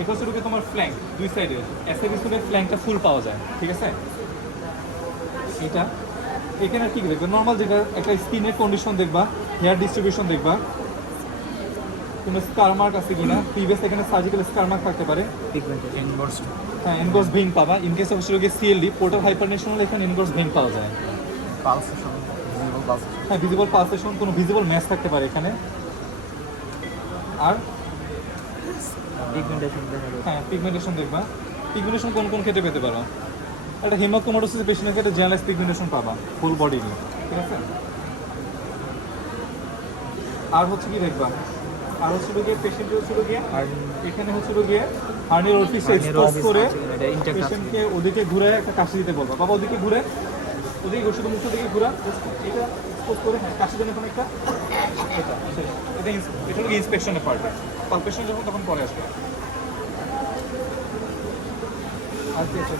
এটা হচ্ছে রোগী তোমার ফ্ল্যাঙ্ক দুই সাইডে অ্যাসেবিসুলের ফ্ল্যাঙ্কটা ফুল পাওয়া যায়, ঠিক আছে? এটা এখানে আর কি দেখবে নর্মাল যেটা একটা স্কিনের কন্ডিশন দেখবা, হেয়ার ডিস্ট্রিবিউশন দেখবা, কোনো স্কার মার্ক আছে কিনা, প্রিভিয়াস এখানে সার্জিক্যাল স্কার মার্ক থাকতে পারে। হ্যাঁ, এনগোর্স ভেইন পাবা। ইন কেস অফ রোগী সিএলডি পোর্টাল হাইপারটেনশন হলে এখানে এনগোর্স ভেইন পাওয়া যায়। হ্যাঁ, ভিজিবল পালসেশন, কোনো ভিজিবল ম্যাচ থাকতে পারে এখানে। আর হ্যাঁ, পিগমেন্টেশন দেখবা। পিগমেন্টেশন কোন কোন ক্ষেত্রে পেতে পারো? একটা হেমাটোক্রোমাটোসিস পেশেন্টের ক্ষেত্রে জেনারেলাইজ পিগমেন্টেশন পাবা ফুল বডি নিয়ে, ঠিক আছে? আর হচ্ছে কি দেখবা, আর হচ্ছে গিয়ে পেশেন্ট হচ্ছে গিয়ে এখানে হচ্ছে গিয়ে হার্নিয়ার অরিফিসে এক্সপোজ করে পেশেন্টকে ওদিকে ঘুরে একটা কাশি দিতে বলবা। বাবা ওদিকে ঘুরে, ওদিকে শুধু মুখের দিকে ঘুরা, এটা এক্সপোজ করে হ্যাঁ কাশি দেন একটা। এটা এটা এটা হলো ইন্সপেকশনের পার্ট। পালপেশন যখন তখন পরে আসবে। আর কি আছে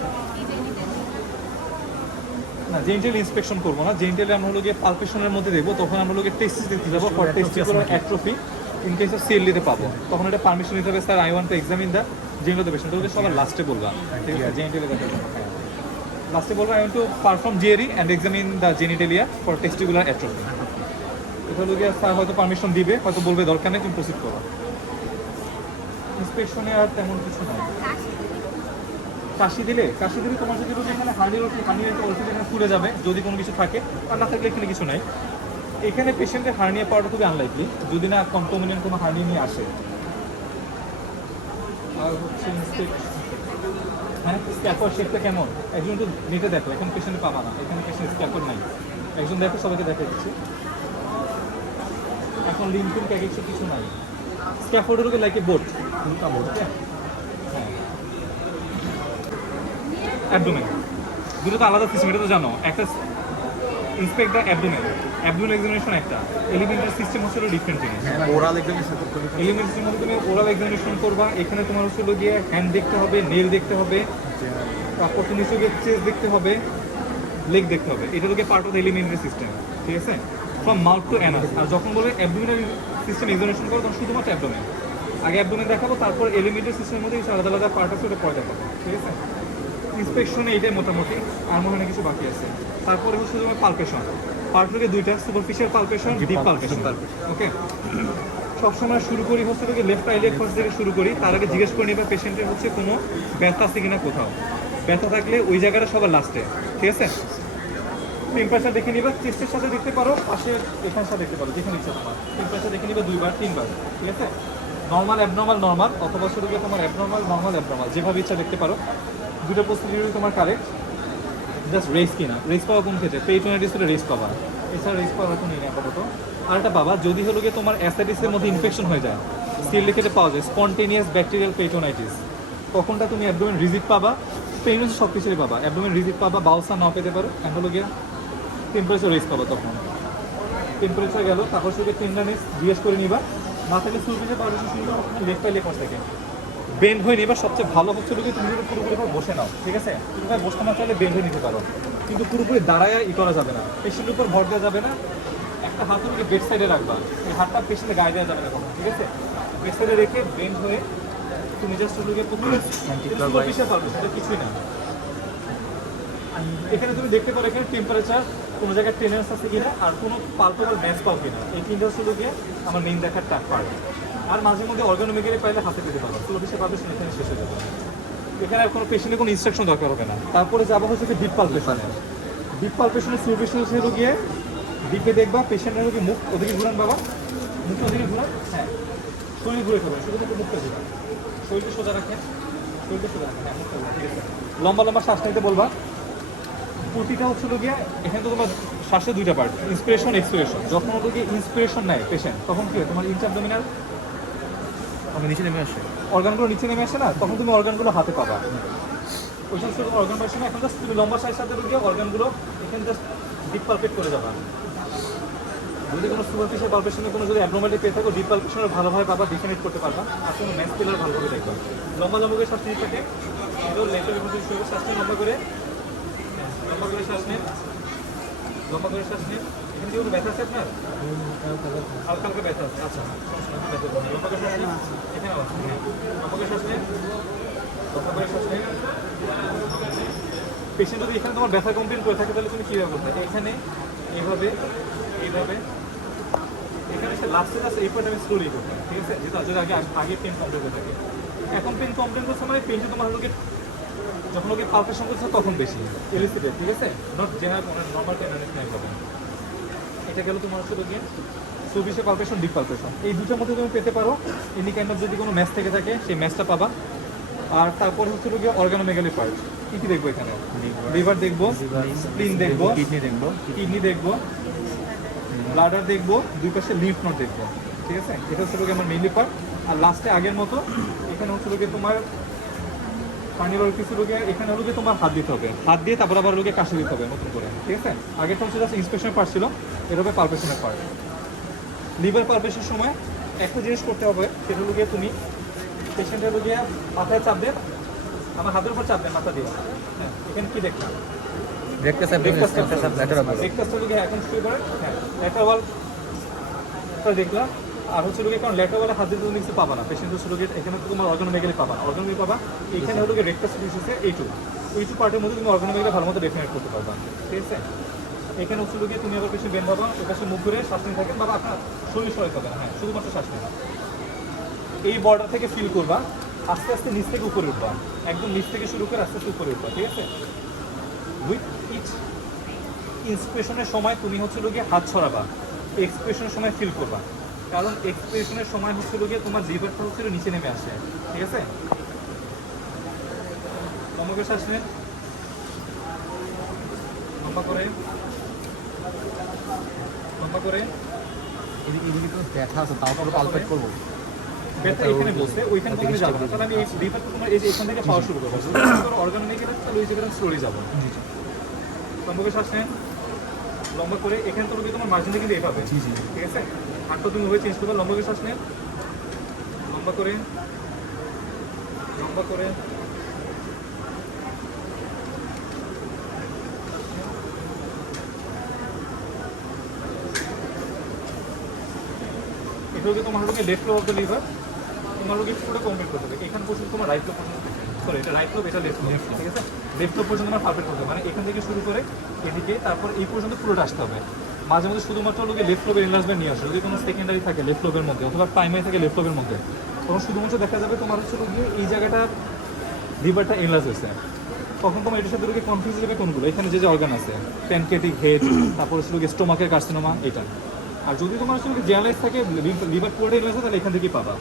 না, জেন্টাল ইন্সপেকশন করবো না। জেন্টালে আমরা হলো গিয়ে পালপেশনের মধ্যে দেবো, তখন আমরা হলো গিয়ে টেস্টিস দিতে যাবো for testicular atrophy in case of সিএলডিতে পাবো, তখন এটা পারমিশন নিতে হবে। Sir I want to examine the genital patient, ওদের সবার লাস্টে বলবা, ঠিক আছে? জেন্টালে দেখার জন্য লাস্টে বলবো I want to perform GRE and examine the genitalia for testicular atrophy. এটা হলো গিয়ে স্যার হয়তো পারমিশন দিবে, হয়তো বলবে দরকার নেই, তুমি প্রসিড করো। ইন্সপেকশনে আর তেমন কিছু নাই। কাশি দিলে তোমার যদি এখানে হার্নিয়ার এখানে পুড়ে যাবে যদি কোনো কিছু থাকে, আর না থাকলে এখানে কিছু নাই। এখানে পেশেন্টের হার্নিয়া পাওয়াটা খুবই আনলাইকলি যদি না কন্টামিনেন্ট কোনো হার্নিয়া নিয়ে আসে। আর হচ্ছে হ্যাঁ, স্ক্যাফোল্ড শেপটা কেমন একজন একটু নেটে দেখো, এখন পেশেন্টে পাবা না, এখানে পেশেন্ট স্ক্যাফোল্ড নাই। একজন দেখো, সবাইকে দেখা দিচ্ছি। এখন লিঙ্কিং প্যাকেজে কিছু নাই, স্ক্যাফোল্ডের উপরে লাইক এ বোট, হ্যাঁ। অ্যাবডোমেন দুটো তো আলাদা সিস্টেম, এটা তো জানো। একটা inspect the abdomen, abdomen examination একটা, এলিমেন্টারি সিস্টেম হচ্ছে ডিফারেন্ট জিনিস। ওরাল এক্সামিনেশন এলিমেন্টারির মধ্যে তুমি ওরাল এক্সামিনেশন করবা, এখানে তোমার হচ্ছে গিয়ে হ্যান্ড দেখতে হবে, নেল দেখতে হবে, তারপর তুমি নিচে গিয়ে চেস্ট দেখতে হবে, লেগ দেখতে হবে। এটা হচ্ছে part of the alimentary system, ঠিক আছে? From mouth to anus. আর যখন বলবে অ্যাবডোমিনাল সিস্টেম এক্সামিনেশন করো তখন শুধুমাত্র অ্যাবডোমেন, আগে অ্যাবডোমেন দেখাবো, তারপর এলিমেন্টারি সিস্টেমের মধ্যে কিছু আলাদা আলাদা পার্ট আছে, ওটা পরে দেখাবো, ঠিক আছে? ইন্সপেকশনে এইটাই মোটামুটি, আর মনে হয় কিছু বাকি আছে। তারপরে হচ্ছে তোমার পালপেশন, পার্ট থেকে দুইটা, সুপারফিশিয়াল পালপেশন, ডিপ পালপেশন। ওকে, সবসময় শুরু করি হচ্ছে কি লেফট আইলেট ফার্স্ট থেকে শুরু করি। তার আগে জিজ্ঞেস করে নিবা পেশেন্টের হচ্ছে কোনো ব্যথা আছে কিনা, কোথাও ব্যথা থাকলে ওই জায়গাটা সবার লাস্টে, ঠিক আছে? টেম্পারেচার দেখে নিবা, চেস্টের সাথে দেখতে পারো, পাশে এখানের সাথে দেখতে পারো, যেখানে ইচ্ছা তোমার। টেম্পারেচার দেখে নিবা 2 বার 3 বার, ঠিক আছে? নর্মাল অ্যাবনর্মাল নর্মাল, অথবা শুরু করে তোমার অ্যাবনর্মাল নর্মাল অ্যাবনর্মাল, যেভাবে ইচ্ছা দেখতে পারো। দুটো প্রসিডিউরই তোমার কারেক্ট। জাস্ট রেস কিনা, রেস পাওয়া কোন ক্ষেত্রে? পেইটোনাইটিস হলে রেস পাবা, এছাড়া রেস পাওয়া এখন নেই আপাতত। আর একটা পাবা যদি হলো গিয়ে তোমার অ্যাসাইটিসের মধ্যে ইনফেকশন হয়ে যায়, সিএলডি ক্ষেত্রে পাওয়া যায় স্পন্টেনিয়াস ব্যাকটেরিয়াল পেইটোনাইটিস, তখনটা তুমি অ্যাবডোমেন রিজিট পাবা। পেইন হচ্ছে সব কিছুই পাবা, অ্যাবডোমেন রিজিট পাবা, বাউলসা নাও পেতে পারো। অ্যান্ড হলো গিয়ে টেম্পারেচার রেস পাবা, তখন টেম্পারেচার গেল। তারপর শুধু টেন্ডারনেস জিজ্ঞেস করে নিবা, না থাকলে সুরপিসে পারমিশন শুরু করো, লেফট পাই লেফট থেকে বেন্ড হয়ে নিবা। সবচেয়ে ভালো হচ্ছে যদি তুমি যদি পুরোপুরি বসে নাও, ঠিক আছে? তুমি ভাই বসতে না চাইলে বেন্ড হয়ে নিতে পারো, কিন্তু পুরোপুরি দাঁড়ায় করা যাবে না, পেশেন্টের উপর ভর দেওয়া যাবে না। একটা হাত তুমি বেড সাইডে রাখবা, এই হাতটা পেশেন্টের গায়ে দেওয়া যাবে না কখনো, ঠিক আছে? বেড সাইডে রেখে বেন্ড হয়ে তুমি জাস্ট সুযোগে পারবে, সেটা কিছুই না। এখানে তুমি দেখতে পারো এখানে টেম্পারেচার, কোনো জায়গায় টেনেন্স আছে কিনা, আর কোনো পাল্পেবল ম্যাচ পাও কিনা, এই তিনটা শুধু গিয়ে আমার মেইন দেখার টাক পার্ট। আর মাঝে মধ্যে অর্গানোমেগেরে পাইলে হাতে পেতে পারো, সুলভিসে পাবে, এখানে শেষ হয়ে যাবে। এখানে আর কোনো পেশেন্টের কোনো ইনস্ট্রাকশন দরকার হবে না। তারপরে যাবো হচ্ছে ডিপ পালপেশনে। ডিপ পালপেশনের সুলভিসন হচ্ছে গিয়ে ডিপে দেখবা পেশেন্টের রোগী মুখ ওদিকে ঘুরান, বাবা মুখটা ওদিকে ঘুরান, হ্যাঁ শরীর ঘুরে ফেলবেন, শুধু মুখটা ঘুরান, শরীরটা সোজা রাখেন, শরীরটা সোজা রাখেন, হ্যাঁ মুখটা ঘুরান, ঠিক আছে? লম্বা লম্বা শ্বাস নিতে বলবা। প্রতিটা হচ্ছে গিয়ে এখানে তো তোমার শ্বাসের দুইটা পার্ট, ইন্সপিরেশন এক্সপিরেশন। যখন হলো গিয়ে ইন্সপিরেশন নেয় পেশেন্ট, তখন কি হয় তোমার ইন্টারডোমিনাল নিচে নেমে আসে, অর্গানগুলো নিচে নেমে আসে না, তখন তুমি অর্গানগুলো হাতে পাবা। ওই সমস্ত অর্গান পাইছো না, এখন জাস্ট তুমি লম্বা শ্বাসের সাথে গিয়ে অর্গানগুলো এখানে জাস্ট ডিপ পালপেট করে যাবা। যদি কোনো সুপারফিশিয়াল পালপেশনে কোনো যদি অ্যাবনর্মালিটি পেয়ে থাকো, ডিপ পালপেশনে ভালোভাবে পাবা, ডিফিনেট করতে পারবা। আর কোনো ম্যাচ পিলার ভালোভাবে দেখবা। লম্বা লম্বা করে শ্বাস নিতে থাকে, লেফটের উপর শ্বাস নিয়ে লম্বা করে, লম্বা করে শ্বাস নেন, লম্বা করে শ্বাস নেন। এখানে কি কোনো ব্যথা আছে আপনার? হালকা হালকা ব্যথা আছে, আচ্ছা সমস্যা নেই, ব্যথা করবে। লম্বা করে শ্বাস নিন। এখানে আছে, হ্যাঁ। লম্বা করে শ্বাস নিন, লম্বা করে শ্বাস নিন। পেশেন্ট যদি এখানে তোমার ব্যথা কমপ্লেন করে থাকে তাহলে তুমি কীভাবে করতে এখানে এইভাবে এইভাবে এখানে সে লাস্টে আছে এই পয়েন্ট আমি স্লোলি করতাম, ঠিক আছে, যেটা যদি আগে পেন কমপ্লেন করে থাকে। এখন পেন কমপ্লেন করছে মানে পেনটা তোমার লোকে যখন লোকে পালপেশন করছে তখন বেশি এলিসিটেড, ঠিক আছে, নট জেনারেল নর্মাল টেন্ডারনেস নাই হবে। এটা গেল তোমার হচ্ছে গিয়ে সুবিশে পালপেশন, ডিপ পালপেশন, এই দুটোর মধ্যে তুমি পেতে পারো। এনি কাইন্ড অফ যদি কোনো ম্যাচ থেকে থাকে সেই ম্যাচটা পাবা। আর তারপর হচ্ছে গিয়ে অর্গানোমেগালি পার্ট, কী কী দেখবো এখানে? লিভার দেখবো, স্প্লিন দেখবো, কিডনি দেখবো, ব্লাডার দেখবো, দুই পাশে লিম্ফ নোড দেখবো, ঠিক আছে। এটা হচ্ছে লোকে আমার মেইনলি পার্ট। আর লাস্টে আগের মতো এখানে হচ্ছে লোকে তোমার ফাইনাল কিছু লোকে এখানে হলো তোমার হাত দিতে হবে, হাত দিয়ে তারপর আবার লোকে কাশি দিতে হবে নতুন করে, ঠিক আছে। আগেরটা হচ্ছে জাস্ট ইন্সপেকশন পার্ট ছিল, এটা হবে পালপেশনের পার্ট। লিভার পালপেশনের সময় একটা জিনিস করতে হবে, সেটা হলো গিয়ে তুমি পেশেন্টের হলো গিয়ে মাথায় চাপ দেন, আমার হাতের উপর চাপ দেন মাথা দিয়ে, হ্যাঁ। এখানে কি দেখলাম? এখন শুরু করেন, হ্যাঁ, ল্যাটারাল দেখলাম। আর হচ্ছে লোকে কারণ ল্যাটারাল হাত দিতে তুমি কিছু পাবা না, পেশেন্ট হচ্ছে লোকে এখানে তো তোমার অর্গানোমেগালি পাবা, অর্গানোমি পাবা এখানে হলো রেক্টাস ডিসিসে এইটু পার্টের মধ্যে তুমি অর্গানোমেগালি ভালো মতো ডেফিনেট করতে পারবা, ঠিক আছে। এখানে হচ্ছে লোকে তুমি আবার কিছু বেন পাবা, ওই পাশে মুখ ঘুরে শ্বাস নিয়ে থাকেন, বাবা আপনার শরীর সরাই পাবে না, হ্যাঁ, শুধুমাত্র শ্বাস নেই। এই বর্ডার থেকে ফিল করবা, আস্তে আস্তে নিচ থেকে উপরে উঠবা, একদম নিচ থেকে শুরু করে আস্তে আস্তে উপরে উঠবা, ঠিক আছে। উইথ ইচ ইন্সপিরেশনের সময় তুমি হচ্ছে লোকে হাত ছড়াবা, এক্সপ্রেশনের সময় ফিল করবা, কারণ এক্সপ্রেশনের সময় হচ্ছে লোকে তোমার লিভারটা হচ্ছে নিচে নেমে আসে, ঠিক আছে। লম্বা শ্বাস নেন, লম্বা করে, লম্বা করে। এদিকে তো ব্যথা আছে, তাও তো পালপেট করবো। ব্যথা এখানে বসে ওইখানে তুমি যাবো না, তাহলে আমি এই লিভারটা তোমার এই যে এখান থেকে পাওয়া শুরু করবো, অর্গানোমেগালি তাহলে ওই জায়গাটা স্লোলি যাবো। লম্বা করে শ্বাস নেন, লম্বা করে। এখানে তো তোমার মার্জিনটা কিন্তু এইভাবে, ঠিক আছে। হাতটা তুমি ওভাবে চেঞ্জ করবে, লম্বা করে শ্বাস নেন, লম্বা করে, লম্বা করে। এটা হচ্ছে তোমার হচ্ছে left lobe of the liver, তোমার লোকে পুরো কমপ্লিট করতে হবে। এখান পর্যন্ত তোমার রাইট লোব পর্যন্ত, সরি এটা রাইট লোব, এটা লেফট লোব, ঠিক আছে। লেফট লোব পর্যন্ত তোমার পারফেক্ট করতে হবে, মানে এখান থেকে শুরু করে এদিকে, তারপর এই পর্যন্ত পুরোটা আসতে হবে। মাঝে মধ্যে শুধুমাত্র লোকে লেফট লোবের এনলার্জমেন্ট নিয়ে আসে, যদি কোনো সেকেন্ডারি থাকে লেফট লোবের মধ্যে অথবা প্রাইমারি থাকে লেফট লোবের মধ্যে, তখন শুধুমাত্র দেখা যাবে তোমার হচ্ছে লোকে এই জায়গাটা লিভারটা এনলার্জ হয়েছে। তখন তোমার এটার সাথে লোকে কনফিউজ হবে কোনগুলো, এখানে যে যে অর্গান আছে, প্যানক্রিয়াটিক হেড, তারপর হচ্ছে লোকে স্টোমাকের কার্সিনোমা, এটা। আর যদি তোমার হচ্ছে জেনারেলাইজ থাকে লিভার পুরোটা এনলার্জ হয় তাহলে এখান থেকেই পাবা।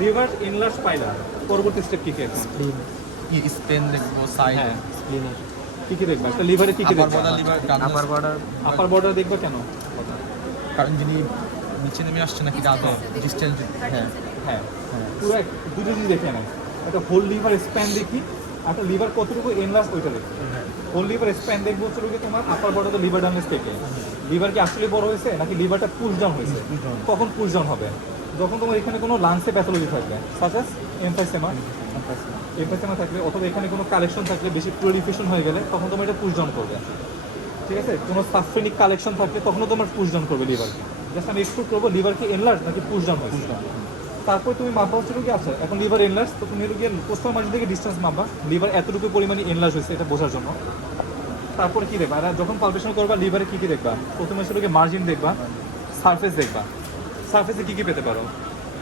লিভার এনলার্জ পাইলা, পরবর্তী স্টেপ কী কী এখন? স্পেন দেখবো, সাইড, হ্যাঁ, কী কী দেখবা? একটা লিভারে কী কী দেখবা? আপার বর্ডার দেখবা কেন? কারণ যিনি নিচে নেমে আসছে নাকি দাঁতে ডিস্টেন্স, হ্যাঁ হ্যাঁ, পুরো দুটো জিনিস দেখে নেয়, একটা হোল লিভার স্প্যান দেখি, একটা লিভার কতটুকু এনলার্জ ওইটা দেখি। হোল লিভার স্প্যান দেখবো হচ্ছে লোকে তোমার আপার বর্ডার তো লিভার ডাউনের থেকে, লিভার কি আসলে বড় হয়েছে নাকি লিভারটা পুশ ডাউন হয়েছে, কখন পুশ ডাউন হবে? যখন তোমার এখানে কোনো লাংসে প্যাথোলজি থাকবে, সাচাস এমফাইসেমা থাকলে, অথবা এখানে কোনো কালেকশন থাকলে, বেশি প্লোরিফিকেশন হয়ে গেলে তখন তোমার এটা পুশ ডাউন করবে, ঠিক আছে। কোনো সাবফেনিক কালেকশন থাকলে তখনও তোমার পুশ ডাউন করবে লিভারকে। জাস্ট আমি এক্সপ্লোর করবো লিভার কি এনলার্জ নাকি পুশ ডাউন হয়েছে। তারপর তুমি মাপা হচ্ছে কি আছে, এখন লিভার এনলার্জ, তো তুমি গিয়ে পোস্টাল মার্জিন থেকে ডিস্টেন্স মাপবা, লিভার এতটুকু পরিমাণে এনলার্জ হয়েছে এটা বোঝার জন্য। তারপরে কী দেখবা, আর যখন পালপেশন করবা লিভারে কী কী দেখবা? প্রথমে হচ্ছে মার্জিন দেখবা, সারফেস দেখবা। সারফেসে কী কী পেতে পারো?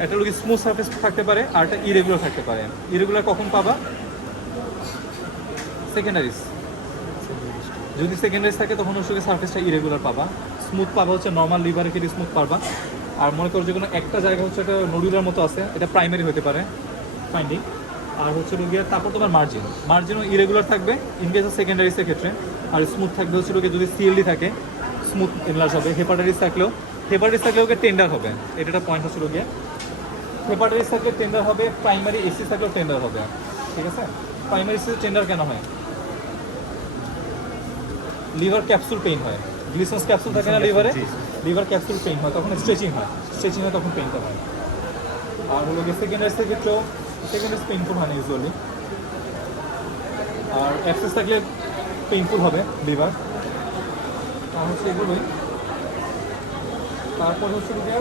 একটা লোক স্মুথ সারফেস থাকতে পারে, আর একটা ইরেগুলার থাকতে পারে। ইরেগুলার কখন পাবা? সেকেন্ডারিস, যদি সেকেন্ডারিস থাকে তখন হচ্ছে সারফেসটা ইরেগুলার পাবা। স্মুথ পাবা হচ্ছে নর্মাল লিভারে কেটে স্মুথ পারবা। আর মনে করো যে কোনো একটা জায়গা হচ্ছে একটা নডুলার মতো আছে, এটা প্রাইমারি হতে পারে ফাইন্ডিং। আর হচ্ছে রোগিয়ার তারপর তোমার মার্জিনও ইরেগুলার থাকবে ইন কেস অফ সেকেন্ডারিসের ক্ষেত্রে। আর স্মুথ থাকবে হচ্ছে রোগী যদি সিএলডি থাকে স্মুথ এনলার্জ হবে। হেপাটাইটিস থাকলেও ওকে টেন্ডার হবে, এটা একটা পয়েন্ট হচ্ছে রোগিয়া। হেপাটাইটিস থাকলে টেন্ডার হবে, প্রাইমারি এসি থাকলেও টেন্ডার হবে, ঠিক আছে। প্রাইমারি এসি টেন্ডার কেন হয়? লিভার ক্যাপসুল পেইন হয়, গ্লিসন্স ক্যাপসুল থাকে না লিভারে, লিভার ক্যাপসুল পেইন হয়, তখন স্ট্রেচিং হয় তখন পেইনটা হয়। আর হলো গিয়ে সেকেন্ডারিসের ক্ষেত্রেও সেকেন্ডারিস পেইনফুল হয় না ইউজুয়ালি। আর অ্যাক্সেস থাকলে পেইনফুল হবে লিভার। আর হচ্ছে এগুলোই তারপর হচ্ছে যে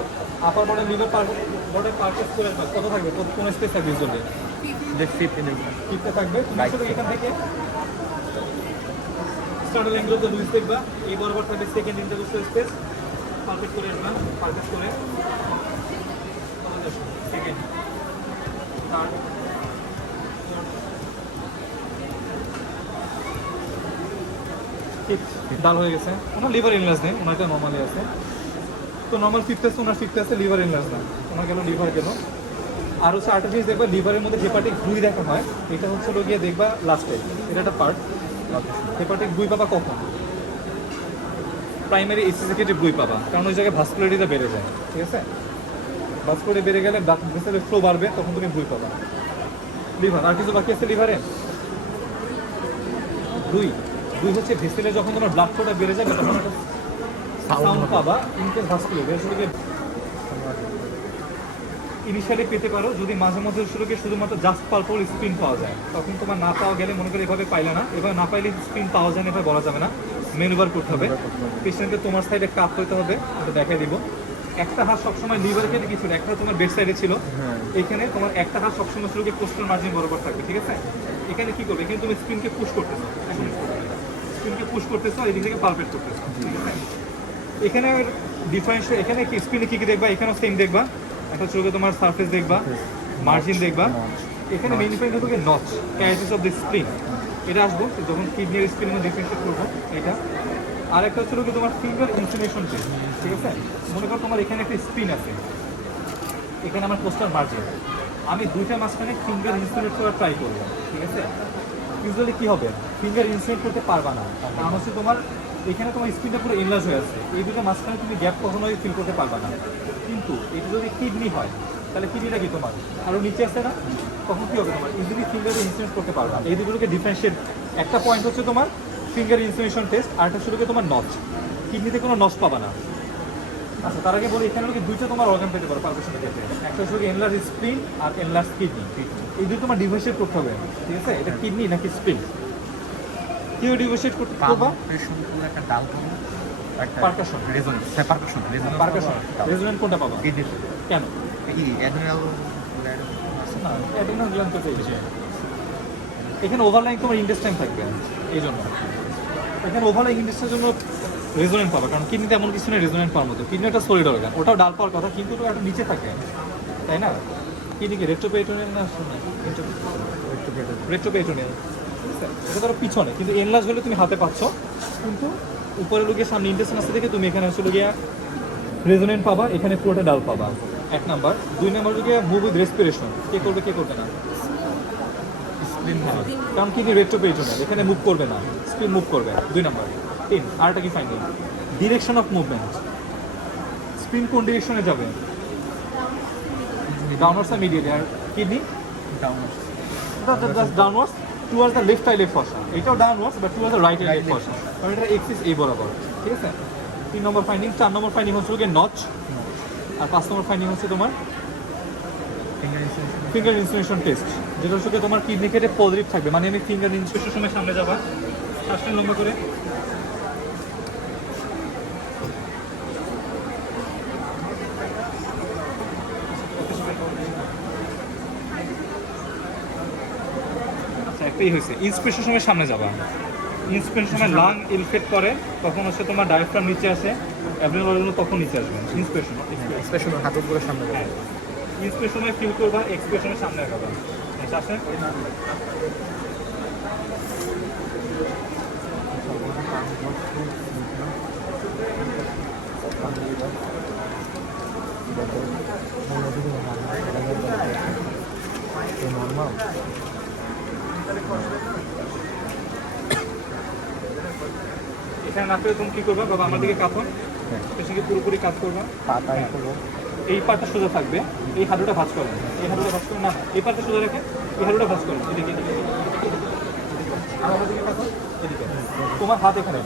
আপার বডি লিভার বডি পার্কেস করে আসবে, কত থাকবে, কোন স্পেস থাকবে ইউজুয়ালি ফিফতে থাকবে। তুমি আসলে এখান থেকে স্টার্টার অ্যাঙ্গেল অফ দ্য লুইস দেখবা, এই বরাবর থাকবে সেকেন্ড ইন্টারকোস্টাল স্পেস, পারফেক্ট করে আসবা, পারফেক্ট করে সেকেন্ড থার্ড ডাল হয়ে গেছে। ওনার লিভার ইনলেস নেই, ওনারটা নর্মালি আছে। তো নর্মাল ফিফথ আছে, ওনার ফিফথ আছে, লিভার ইনলেস না, ওনার গেল লিভার গেল। আর হচ্ছে আরেকটা জিনিস দেখবা, লিভারের মধ্যে হেপাটিক 2 দেখা হয়, এটা হচ্ছে গিয়ে দেখবা লাস্টে, এটা একটা পার্ট। হেপাটিক 2 পাবা কখন? প্রাইমারি এসিসিকেটিভ 2 পাবা, কারণ ওই জায়গায় ভাস্কুলারিটিটা বেড়ে যায়, ঠিক আছে? ভাস্কুলারিটি বেড়ে গেলে ব্লাড ভেসেলের ফ্লো বাড়বে, তখন তুমি 2 পাবা। লিভার আর কিছু বাকি আছে লিভারে? 2 হচ্ছে ভেসেলে যখন তোমার ব্লাড ফ্লোটা বেড়ে যাবে তখন একটা সাউন্ড পাবা, ইনকেস ভাস্কুলার ইনিশিয়ালি পেতে পারো। যদি মাঝে মধ্যে শুধুমাত্র জাস্ট পার্পল স্ক্রিন পাওয়া যায়, তখন তোমার না পাওয়া গেলে মনে করে এভাবে পাইলে না, এভাবে না পাইলে স্ক্রিন পাওয়া যায় না, এভাবে বলা যাবে না, ম্যানুভার করতে হবে। পেশেন্টকে তোমার সাইডে কাপ করতে হবে, এটা দেখাই দিব। একটা হাত সবসময় লিভারের ক্ষেত্রে কি ছিল, একটা তোমার বেড সাইডে ছিল, এখানে তোমার একটা হাত সবসময় শুরুকে কোস্টাল মার্জিন বরাবর থাকবে, ঠিক আছে? এখানে কি করবে, এখানে তুমি স্ক্রিনকে পুশ করতেছো, স্ক্রিনকে পুশ করতেছো, এদিক থেকে পালপেট করতেছো, ঠিক আছে? এখানে ডিফারেন্সিয়েট, এখানে কি স্ক্রিনে কি কি দেখবা, এখানেও সেম দেখবা, একটা চোখে তোমার সারফেস দেখবা, মার্জিন দেখবা। এখানে মেইন পয়েন্ট হচ্ছে নচ, ক্যারেটিস অফ দ্য স্ক্রিন, এটা আসবো যখন কিডনির স্ক্রিন ডিফারেন্সিয়েট করবো এটা। আর একটা হচ্ছে কি তোমার ফিঙ্গার ইনসুলেশন টেস্ট, ঠিক আছে? মনে করো তোমার এখানে একটা স্ক্রিন আছে, এখানে আমার পোস্টার মার্জিন, আমি দুইটা মাঝখানে ফিঙ্গার ইনসুলেট করার ট্রাই করবো, ঠিক আছে? ইউজুয়ালি কি হবে, ফিঙ্গার ইনসুলেট করতে পারবা না, কারণ হচ্ছে তোমার এখানে তোমার স্ক্রিনটা পুরো এনলার্জ হয়ে আছে, এই দুটো মাঝখানে তুমি গ্যাপ কখনোই ফিল করতে পারবা না। কিন্তু এটা যদি কিডনি হয়, তাহলে কিডনিটা কি তোমার আরও নিচে আছে না, তখন কী হবে, তোমার ইজিলি ফিঙ্গারে ইনসুলেট করতে পারবা। এই দুটোকে ডিফারেন্সিয়েট, একটা পয়েন্ট হচ্ছে তোমার ফিঙ্গার ইনসুলেশন টেস্ট, আর একটা শুরুকে তোমার নচ, কিডনিতে কোনো নচ পাবা না। আচ্ছা, তার আগে বলি, এখানে দুইটা তোমার অর্গান পেতে পারো পারফেকশনের ক্ষেত্রে, একটা হচ্ছে এনলার্জ স্প্লিন আর এনলার্জ কিডনি, এই দুটো তোমার ডিভাইসেট করতে হবে, ঠিক আছে? এটা কিডনি নাকি স্প্লিন, কেউ ডিভাইসেট করতে পারবা। একটা ডাল পারকাশন, রেজোনেন্ট কোনটা পাবা? কেন? না, অ্যাড্রিনাল গ্ল্যান্ড তো পেয়েছে। এখানে ওভারলাইং তোমার ইন্টেস্টাইন থাকবে, এই জন্য এখানে ওভারলাইং ইন্টেস্টাইনের জন্য রেজোনেন্ট পাবা, কারণ কিডনিতে এমন কিছু নেই রেজোনেন্ট পাওয়ার মতো। কিডনি একটা সলিড অর্গান, ওটাও ডাল পাওয়ার কথা, কিন্তু ওটা একটা নিচে থাকে, তাই না? কিডনিকে রেট্রোপেরিটোনিয়াল না, রেট্রোপেরিটোনিয়াল, এটা ধরো পিছনে, কিন্তু এনলার্জ হলে তুমি হাতে পাচ্ছ, কিন্তু উপরে লুকিয়ে সামনে ইন্টেস্টাইন আসতে থেকে তুমি এখানে আসলে গিয়ে রেজোনেন্ট পাবা, এখানে পুরোটা ডাল পাবা, 1 নাম্বার। 2 নাম্বার হচ্ছে মুভ উইথ রেসপিরেশন, কে করবে কে করবে না? স্প্লিন, হ্যাঁ, কারণ কিডনি রেট্রোপেরিটোনিয়াল, এখানে মুভ করবে না, স্প্লিন মুভ করবে, 2 নাম্বার। 3, আরটা কি final, direction of movement, spleen কোন ডিরেকশনে যাবে, ডাউনওয়ার্ডস আর মিডিয়ালি, আর kidney downwards, downwards towards the left I left fossa, এটাও downwards but towards the right I left fossa, কারণ এটা এক্সিস এই বরাবর, ঠিক আছে? 3 নম্বর ফাইন্ডিং। 4 নম্বর ফাইন্ডিং হচ্ছে গিয়ে নচ, আর 5 নম্বর ফাইন্ডিং হচ্ছে তোমার ফিঙ্গার ইনসুলেশন টেস্ট, যেটা হচ্ছে তোমার কিডনি কেটে পজিটিভ থাকবে, মানে আমি ফিঙ্গার ইনসুলেশনের সময় সামনে যাবা, শ্বাসটা লম্বা করে, আচ্ছা একটাই হয়েছে, ইন্সপিরেশনের সময় সামনে যাবা, ইন্সপিরেশনের সময় লাং ইনফেক্ট করে, তখন হচ্ছে তোমার ডায়াফ্রাম নিচে আসে, অ্যাবডোমিনাল অর্গানগুলো তখন নিচে আসবে, ইন্সপিরেশন হাত উপরে সামনে যাবে। ইন্সপিরেশনের সময় ফিল করবা, এক্সপিরেশনের সামনে রাখবা, শ্বাসে নর্মাল এখানে না পেলে তুমি কী করবা, বাবা আমার দিকে কাঁপন, পেশেন্টকে পুরোপুরি কাজ করবা, এই পাটটা সোজা থাকবে, এই হাঁটুটা ভাঁজ করেন, এই হাঁটুটা ভাঁজ করেন, না এই পাটটা সোজা রেখে এই হাঁটুটা ভাঁজ করেন, এদিকে আমার দিকে কাঁপন, এদিকে তোমার হাত এখানে,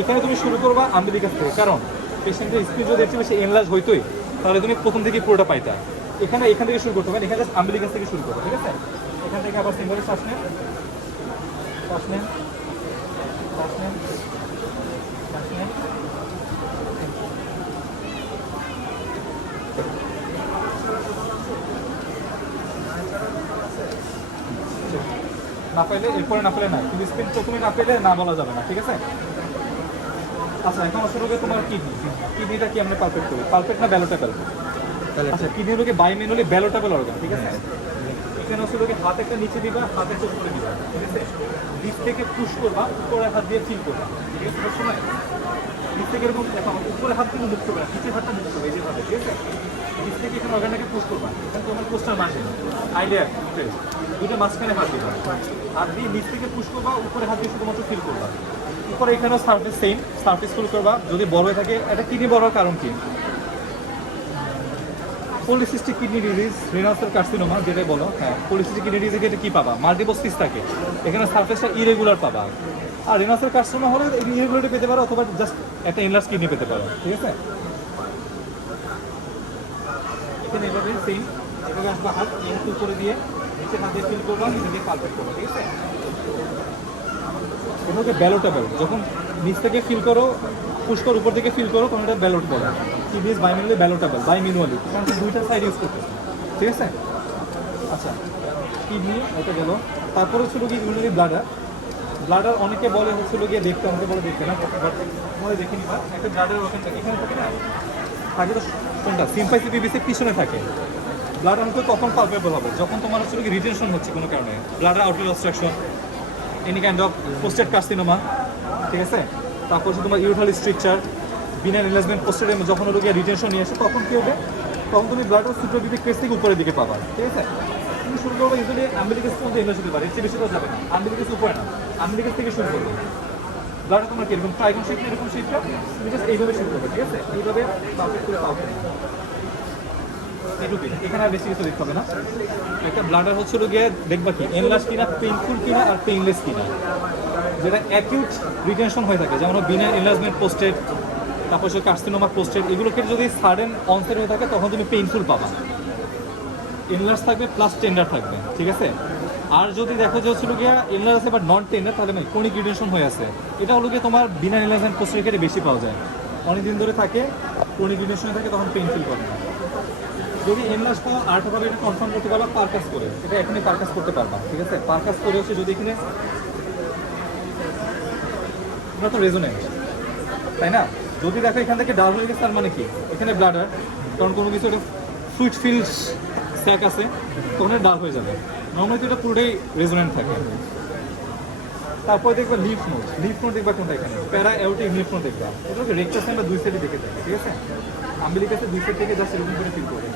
এখানে তুমি শুরু করবা আম্বিলিকাস থেকে, কারণ পেশেন্টের স্পিড যদি একটু বেশি এনলার্জ হইতোই তাহলে তুমি প্রথম থেকে পুরোটা পাইতা। এখান থেকে শুরু করতে হবে, এখানে জাস্ট আম্বিলিকাস থেকে শুরু করবে, ঠিক আছে? এখান থেকে আবার সিম্বলে শ্বাস নেন, শ্বাস নেন, শ্বাস নেন, শ্বাস নেন, না পাইলে এরপরে না পেলে না, কিন্তু স্পিন প্রথমে না পেলে না বলা যাবে না, ঠিক আছে? আচ্ছা, এখন শুরু হবে তোমার কিডনি। কিডনিটা কি আমরা পালপেট করি, পালপেট না ব্যালোটেবল? আচ্ছা, কিডনি হলো কি বাইমেনুয়ালি ব্যালোটেবল অর্গান, ঠিক আছে? এখানে হচ্ছে লোকে হাত একটা নিচে দিবা, হাতে চোখ করে দিবা, ঠিক আছে? নিচ থেকে পুশ করবা, উপরে হাত দিয়ে ফিল করবা, ঠিক আছে? সব সময় নিচ থেকে এরকম দেখো, উপরে হাত কিন্তু মুক্ত করবা, নিচের হাতটা মুক্ত করবে, এই যেভাবে, ঠিক আছে? নিচ থেকে এখানে অর্গানটাকে পুশ করবা, এখানে তোমার পোস্টার মাঝে আইডিয়া দুটো মাঝখানে হাত দিবা, হাত দিয়ে নিচ থেকে পুশ করবা, উপরে হাত দিয়ে শুধুমাত্র ফিল করবা। উপরে এখানেও সার্ফেস সেম, সার্ফেস ফুল করবা। যদি বড় হয়ে থাকে, এটা কিডনি বড় হওয়ার কারণ কি? Polycystic kidney disease, renal cell carcinoma যেটা বলো, হ্যাঁ, পলিসিস্টিক কিডনি ডিজিজে এটা কি পাবা? মাল্টিপল সিস্ট থাকে, এখানে সার্ফেসটা ইরেগুলার পাবা। আর রেনাল সেল কার্সিনোমা হলে ইরেগুলারটি পেতে পারো, অথবা জাস্ট একটা এনলার্জ কিডনি পেতে পারো, ঠিক আছে? এখানে এভাবে সেম, এভাবে আসবা, হাত একটু করে দিয়ে নিচে হাত দিয়ে ফিল করবা, নিচে দিয়ে পালপেট করবা, ঠিক আছে? এটা হচ্ছে ব্যালোটেবল। যখন নিচ থেকে ফিল করো, পুষ্কর উপর থেকে ফিল করো, তখন এটা ব্যালোট বলে। কিডনি ইজ বাইমিনুয়ালি ব্যালোটেবল, বাইমিনুয়ালি, কারণ দুইটা সাইড ইউজ করতেছে, ঠিক আছে? আচ্ছা, কিডনি এটা গেল। তারপরে ছিল কি ইউরিনারি ব্লাডার। ব্লাডার অনেকে বলে হচ্ছিল গিয়ে দেখতে, অনেকে বলে দেখতে না, বাট তোমাদের দেখে নিবা, একটা ব্লাডার ওখানে থাকে, এখানে থাকে না, থাকে তো কোনটা, সিম্পাইসি পিবিসির পিছনে থাকে। ব্লাডার হয়তো তখন পালপেবল হবে যখন তোমার হচ্ছে কি রিটেনশন হচ্ছে কোনো কারণে, bladder outlet obstruction, any kind of posted carcinoma, ঠিক আছে? তারপর হচ্ছে তোমার ইউথাল স্ট্রিকচার, বিনার এনলার্জমেন্ট পোস্টেড, যখন হলো গিয়ে রিটেনশন নিয়ে আসে, তখন কী হবে? তখন তুমি ব্লাডার সুপ্রাপিভিক ক্রেস্ট থেকে উপরের দিকে পাবা, ঠিক আছে? তুমি শুরু করবো ইউজুয়ালি আম্বিলিকাস পর্যন্ত এনলার্জ হতে পারে, এর চেয়ে বেশি তো যাবে না, আম্বিলিকাস উপরে না, আম্বিলিকাস থেকে শুরু করবে। ব্লাডার তোমার কীরকম ট্রাইগন শেপ, এরকম শেপটা তুমি জাস্ট এইভাবে শুরু করবে, ঠিক আছে? এইভাবে পারফেক্ট করে পাবে, এটুকুই, এখানে আর বেশি কিছু দেখতে হবে না। একটা ব্লাডার হচ্ছিল গিয়ে দেখবা কি এনলার্জ কিনা, পেইনফুল কিনা, আর পেইনলেস কিনা। যেটা অ্যাকিউট রিটেনশন হয়ে থাকে, যেমন বিনার এনলার্জমেন্ট পোস্টেড, তারপর হচ্ছে কার্সিনোমা পোস্টেড, এগুলোকে যদি সাডেন অনসেট হয়ে থাকে তখন তুমি পেইনফুল পাবা, এনলার্জ থাকবে প্লাস টেন্ডার থাকবে, ঠিক আছে? আর যদি দেখো যে হচ্ছিল গিয়ে এনলার্জ আছে বাট নন টেন্ডার, তাহলে মানে ক্রনিক রিটেনশন হয়ে আছে, এটা হলো গিয়ে তোমার বিনার এনলার্জমেন্ট পোস্টেড ক্ষেত্রে বেশি পাওয়া যায়, অনেকদিন ধরে থাকে, ক্রনিক রিটেনশনে থাকে, তখন পেইনফুল করে না। যদি এনলার্জ পাওয়া আর্টভাবে এটা কনফার্ম করতে পারবা পারকাস করে, এটা এখনই পারকাস করতে পারবা, ঠিক আছে? পারকাস করে হচ্ছে যদি এখানে তোমরা তো রেজোনেন্ট, তাই না? যদি দেখো এখান থেকে ডাল হয়ে গেছে, তার মানে কি এখানে ব্লাডার, কারণ কোনো কিছু একটা ফ্লুইড ফিল স্যাক আছে, তখন ডাল হয়ে যাবে। নর্মালি তো এটা পুরোটাই রেজোনেন্ট থাকে। তারপর দেখবা লিফ নোট, লিফ নোট দেখবা কোনটা, এখানে প্যারা অ্যাওটিক লিফ নোট দেখবা, এটা হচ্ছে রেক্টাস বা দুই সাইডে দেখে থাকে, ঠিক আছে? আম্বিলিকাসে দুই সাইড থেকে জাস্ট এরকম করে ফিল করবে,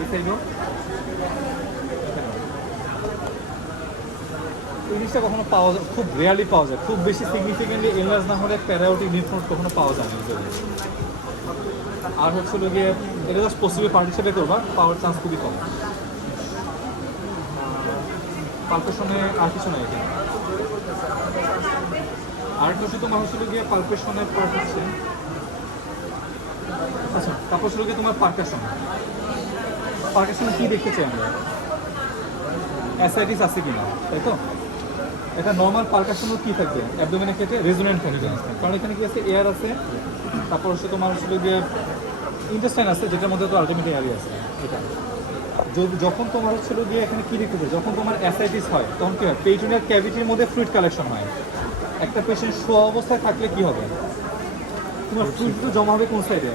এই সাইডও। এই জিনিসটা কখনো পাওয়া যায়, খুব রেয়ারলি পাওয়া যায়, খুব বেশি সিগনিফিকেন্টলি এনলার্জ না হলে প্যারাওটিক লিফ নোট কখনো পাওয়া যায় না। আর হচ্ছিল গিয়ে এটা জাস্ট পসিবল পার্টিসিপেট করবা, পাওয়ার চান্স খুবই কম। পালপেশনে আর কিছু নাই এখানে। আর হচ্ছে তোমার হচ্ছিল গিয়ে পালপেশনের পার্ট হচ্ছে, আচ্ছা, তারপর হচ্ছিল গিয়ে তোমার পার্কাশন। পার্কাশনে কী দেখতে চাই আমরা? অ্যাসাইটিস আছে কিনা, তাই তো? এটা নর্মাল পারকাশনও কী থাকবে, অ্যাবডোমেনের ক্ষেত্রে রেজোনেন্ট থাকবে, কারণ এখানে কি আছে, এয়ার আছে, তারপর হচ্ছে তোমার হচ্ছিল গিয়ে ইন্টেস্টাইন আছে, যেটার মধ্যে তো আলটিমেট এয়ারই আছে। এটা যখন তোমার হচ্ছিল গিয়ে এখানে কী দেখতেছে, যখন তোমার অ্যাসাইটিস হয় তখন কী হয়, পেইটোনিয়াল ক্যাভিটির মধ্যে ফ্লুইড কালেকশন হয়। একটা পেশেন্ট শোয়া অবস্থায় থাকলে কী হবে, তোমার ফ্লুইডগুলো জমা হবে কোন সাইডে?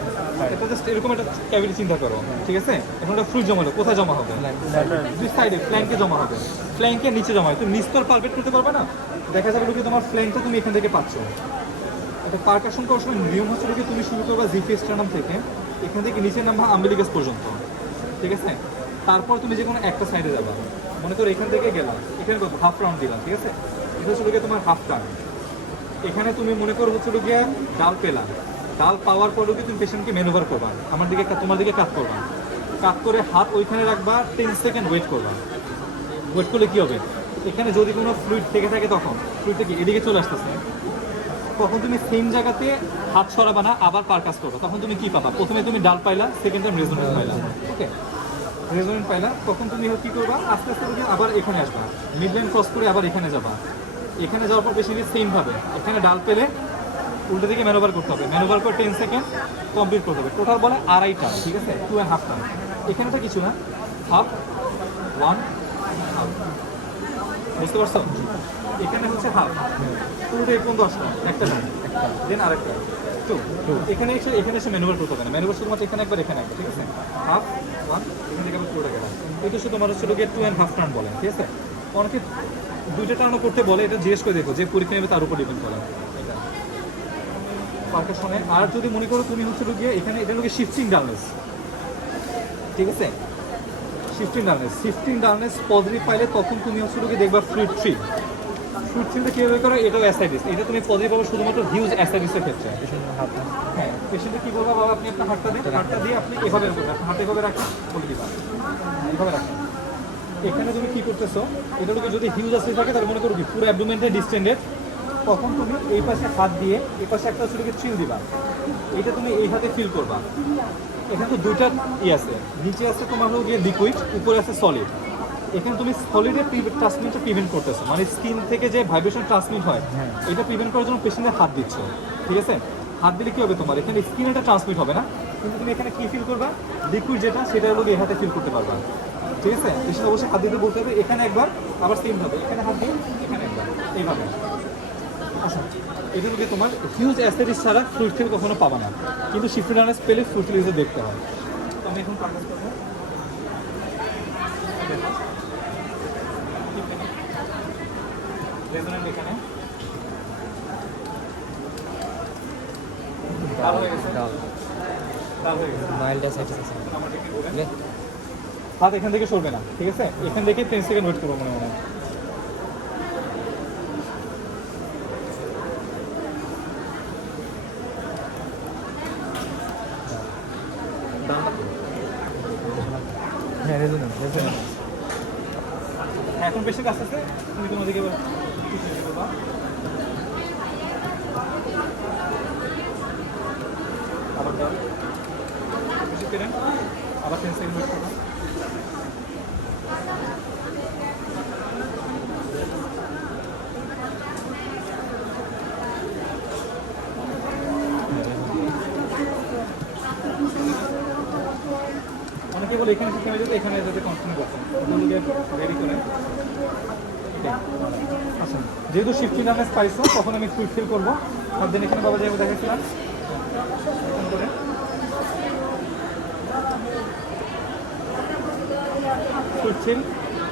এটা জাস্ট এরকম একটা ক্যাভিটি চিন্তা করো, ঠিক আছে? এখন একটা ফ্লুইড জমা হলো, কোথায় জমা হবে? দুই সাইডে, ফ্ল্যাঙ্কে জমা হবে, ফ্ল্যাঙ্কের নিচে জমা হয়। তুমি নিচতর পালপেট করতে পারবে না, দেখা যাবে কি তোমার ফ্ল্যাঙ্কটা তুমি এখান থেকে পাচ্ছ। এটা পারকাশন করার সময় নিয়ম হচ্ছে কি, তুমি শুরু করবা জিফেস্টার্নাম থেকে, এখান থেকে নিচে নামবা আম্বিলিকাস পর্যন্ত, ঠিক আছে? তারপর তুমি যে কোনো একটা সাইডে যাবা, মনে করো এখান থেকে গেলাম, এখানে হাফ রাউন্ড দিলাম, ঠিক আছে? এটা হচ্ছে গিয়ে তোমার হাফ টার্ন। এখানে তুমি মনে করো হচ্ছিল গিয়ে ডাল পেলাম, ডাল পাওয়ার পরেও কি তুমি পেশেন্টকে ম্যানুভার করবা, আমার দিকে তোমার দিকে কাট করবা, কাট করে হাত ওইখানে রাখবা, 10 সেকেন্ড ওয়েট করবা। ওয়েট করলে কী হবে, এখানে যদি কোনো ফ্লুইড থেকে থাকে তখন ফ্লুইডটা কি এদিকে চলে আসতেছে, তখন তুমি সেম জায়গাতে হাত সরাবা না, আবার পারকাস করবা, তখন তুমি কী পাবা? প্রথমে তুমি ডাল পাইলা, সেকেন্ড টাইম রেজোনেন্ট পাইলা, ওকে? রেজোনেন্ট পাইলা, তখন তুমি কী করবা, আস্তে আস্তে করে আবার এখানে আসবা, মিডলাইন ক্রস করে আবার এখানে যাবা। এখানে যাওয়ার পর বেশি সেমভাবে এখানে ডাল পেলে উল্টো দিকে ম্যানোভার করতে হবে, ম্যানোভার করে 10 সেকেন্ড কমপ্লিট করতে হবে। টোটাল বলে আড়াইটা, ঠিক আছে? 2.5 টার্ন। এখানেটা কিছু না, হাফ, 1, হাফ, বুঝতে পারছো? এখানে হচ্ছে হাফ, পুরোটা এই পর্যন্ত আসলো, একটা না, দেন আরেকটা টু। এখানে এসে ম্যানুভার করতে হবে না, ম্যানুভার শুধুমাত্র এখানে একবার, এখানে একবার, ঠিক আছে? হাফ ওয়ান, এখান থেকে আবার পুরোটা গেলাম। এটা হচ্ছে তোমার হচ্ছে গিয়ে 2.5 টার্ন বলে, ঠিক আছে? অনেকে 2টা টার্নও করতে বলে, এটা জিজ্ঞেস করে দেখো যে পরীক্ষা নেবে তার উপর ডিপেন্ড করে এটা পারকাশনে। আর যদি মনে করো তুমি হচ্ছে গিয়ে এখানে, এটা হলো শিফটিং ডাউনেস, ঠিক আছে? শিফটিং ডাউনেস পজিটিভ পাইলে তখন তুমি হচ্ছে গিয়ে দেখবা ফ্রুট থ্রিলটা কীভাবে করো, এটাও অ্যাসাইডিস, এটা তুমি পজিটিভ পাবো শুধুমাত্র হিউজ অ্যাসাইডিসের ক্ষেত্রে। হ্যাঁ, পেশেন্টে কী বলবো, বাবা আপনি আপনার হাতটা দিন, হাতটা দিয়ে আপনি এভাবে রাখবেন, আপনার হাতে এভাবে রাখেন, বলে দিবা এভাবে রাখেন। এখানে তুমি কী করতেছো, এটা লোকে যদি হিউজ অ্যাসিড থাকে তাহলে মনে করো কি পুরো অ্যাবডোমেনটা ডিস্টেন্ডেড, তখন তুমি এই পাশে হাত দিয়ে এই পাশে একটা হচ্ছে থ্রিল দিবা, এটা তুমি এই হাতে ফিল করবা। এখানে তো দুইটা আছে, নিচে আছে তোমার হলো গিয়ে লিকুইড, উপরে আছে সলিড। এখানে তুমি সলিডের ট্রান্সমিটটা প্রিভেন্ট করতেছো, মানে স্কিন থেকে যে ভাইব্রেশন ট্রান্সমিট হয় এটা প্রিভেন্ট করার জন্য পেশেন্টের হাত দিচ্ছ, ঠিক আছে? হাত দিলে কী হবে, তোমার এখানে স্কিন এটা ট্রান্সমিট হবে না, কিন্তু তুমি এখানে কী ফিল করবা, লিকুইড যেটা সেটা হলো এই হাতে ফিল করতে পারবা, ঠিক আছে? পেশেন্ট অবশ্যই হাত দিতে বলতে হবে, এখানে একবার, আবার সেম হবে, এখানে হাত দিয়ে এখানে একবার, এইভাবে। আচ্ছা, এটা হলো তোমার হিউজ অ্যাসিডিস ছাড়া ফ্রুট থ্রিল কখনো পাবা না, কিন্তু শিফটিং ডাউনেস পেলে ফ্রুট থ্রিল দেখতে হয়। তো আমি এখন প্র্যাকটিস করবো। রেজোনেন্ট এখানে ডাল হয়ে গেছে, ডাল হয়ে গেছে, মাইল্ড অ্যাসাইটিস আছে। হাত এখান থেকে সরবে না, ঠিক আছে? এখান থেকে 10 সেকেন্ড ওয়েট করবো মনে মনে। হ্যাঁ, রেজোনেন্স। এখন পেশেন্ট আস্তে আস্তে তুমি তোমাদেরকে এবার করবা। আবার ডাল, বেশি পেরেন, আবার 10 সেকেন্ড ওয়েট করবা। অনেকে বলে এখানে থেমে যেতে, এখানে যাতে কন্টিনিউ করতে রেডি করে। আচ্ছা, যেহেতু শিফটিং ডাউনেস পাইছো তখন আমি ফুল ফিল করবো। আর দিন এখানে বাবা যেভাবে দেখাচ্ছিলাম করে ফুল ফিল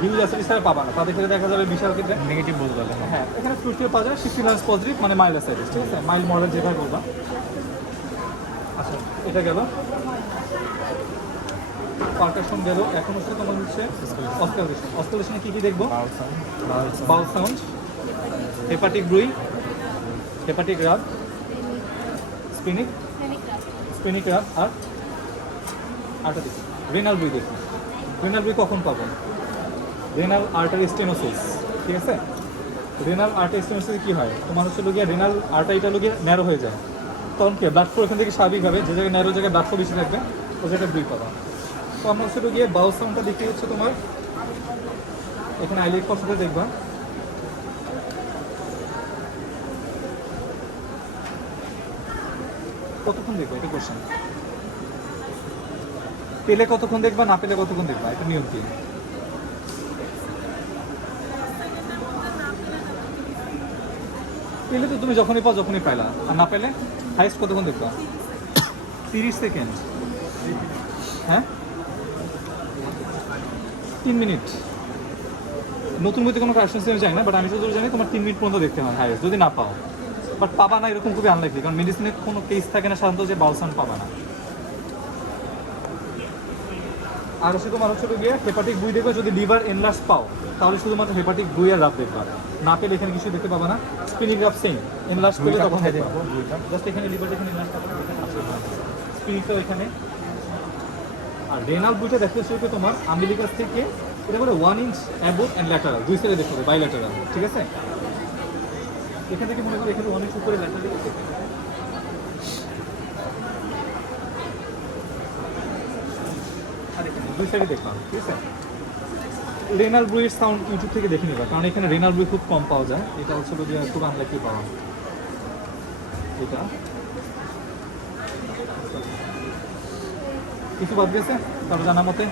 হিউজ অ্যাসিড ছাড়া পাবা না, তাদের ক্ষেত্রে দেখা যাবে বিশাল ক্ষেত্রে নেগেটিভ বলতে পারলে। হ্যাঁ, এখানে ফুল ফিল পাওয়া যায় শিফটিং ডাউনেস পজিটিভ, মানে মাইল্ড অ্যাসিড, ঠিক আছে? মাইল্ড মডেল যেটা করবা। আচ্ছা, এটা গেল পারকাশন গেল। এখন হচ্ছে তোমার হচ্ছে অস্কালেশন। অস্কালেশনে কী কী দেখবো? বাউল সাউন্ড, হেপাটিক ব্রুই, হেপাটিক রাব, স্পিনিক রাব, আর আরটা দেখি রেনাল ব্রুই দেখি। রেনাল ব্রুই কখন পাবো? রেনাল আর্টারি স্টেনোসিস, ঠিক আছে? রেনাল আর্টারি স্টেনোসিস কী হয়, তোমার হচ্ছে লোকিয়া রেনাল আর্টারিটা লোকিয়া ন্যারো হয়ে যায়, তখন কি ব্লাড ফ্লো এখান থেকে স্বাভাবিকভাবে যে জায়গায় ন্যারো জায়গায় ব্লাড ফ্লো বেশি থাকবে ওই জায়গায় ব্রুই পাবা। তো আমরা হচ্ছে গিয়ে বাউল সাউন্ডটা দেখতে হচ্ছে তোমার এখানে আইলিড কষ্টতে দেখবা। কতক্ষণ দেখবা এটা কোশ্চেন, পেলে কতক্ষণ দেখবা, না পেলে কতক্ষণ দেখবা, এটা নিয়ম কি? পেলে তো তুমি যখনই পাও যখনই পাইলা, আর না পেলে হাইস্ট কতক্ষণ দেখবা? 30 সেকেন্ড, হ্যাঁ 3 মিনিট। নতুন বইতে কোনো কারেকশন আমি জানি না, বাট আমি যতদূর জানি তোমার 3 মিনিট পর্যন্ত দেখতে হয় হাইস্ট, যদি না পাও। বাট পাবা না এরকম খুবই আনলাইকলি, কারণ মেডিসিনে কোনো কেস থাকে না সাধারণত যে বাউল সাউন্ড পাবা না। আর হচ্ছে তোমার হচ্ছে গিয়ে হেপাটিক বুই দেখবে, যদি লিভার এনলার্জ পাও তাহলে শুধুমাত্র হেপাটিক বুই আর রাব দেখবা, না পেলে এখানে কিছু দেখতে পাবা না। স্পিনিক রাব সেম, এনলার্জ পেলে তখন দেখবা, জাস্ট এখানে লিভারটা এখানে এনলার্জ পাবে, স্পিনিকটাও এখানে। আর রেনাল বুইটা দেখতে হচ্ছে তোমার আম্বিলিকাস থেকে এটা বলে 1 ইঞ্চ অ্যাবোভ অ্যান্ড ল্যাটারাল, দুই সাইডে দেখতে হবে, বাইল্যাটারাল, ঠিক আছে? এখান থেকে মনে করি এখানে 1 ইঞ্চ উপরে ল্যাটারাল, আর এখানে দুই সাইডে দেখলাম, ঠিক আছে? রেনাল ব্রুইয়ের সাউন্ড ইউটিউব থেকে দেখে নিবা, কারণ এখানে রেনাল ব্রুই খুব কম পাওয়া যায়, এটা হচ্ছে খুব আনলাইকলি পাওয়া। এটা কিছু বাদ গেছে কারো জানা মতে?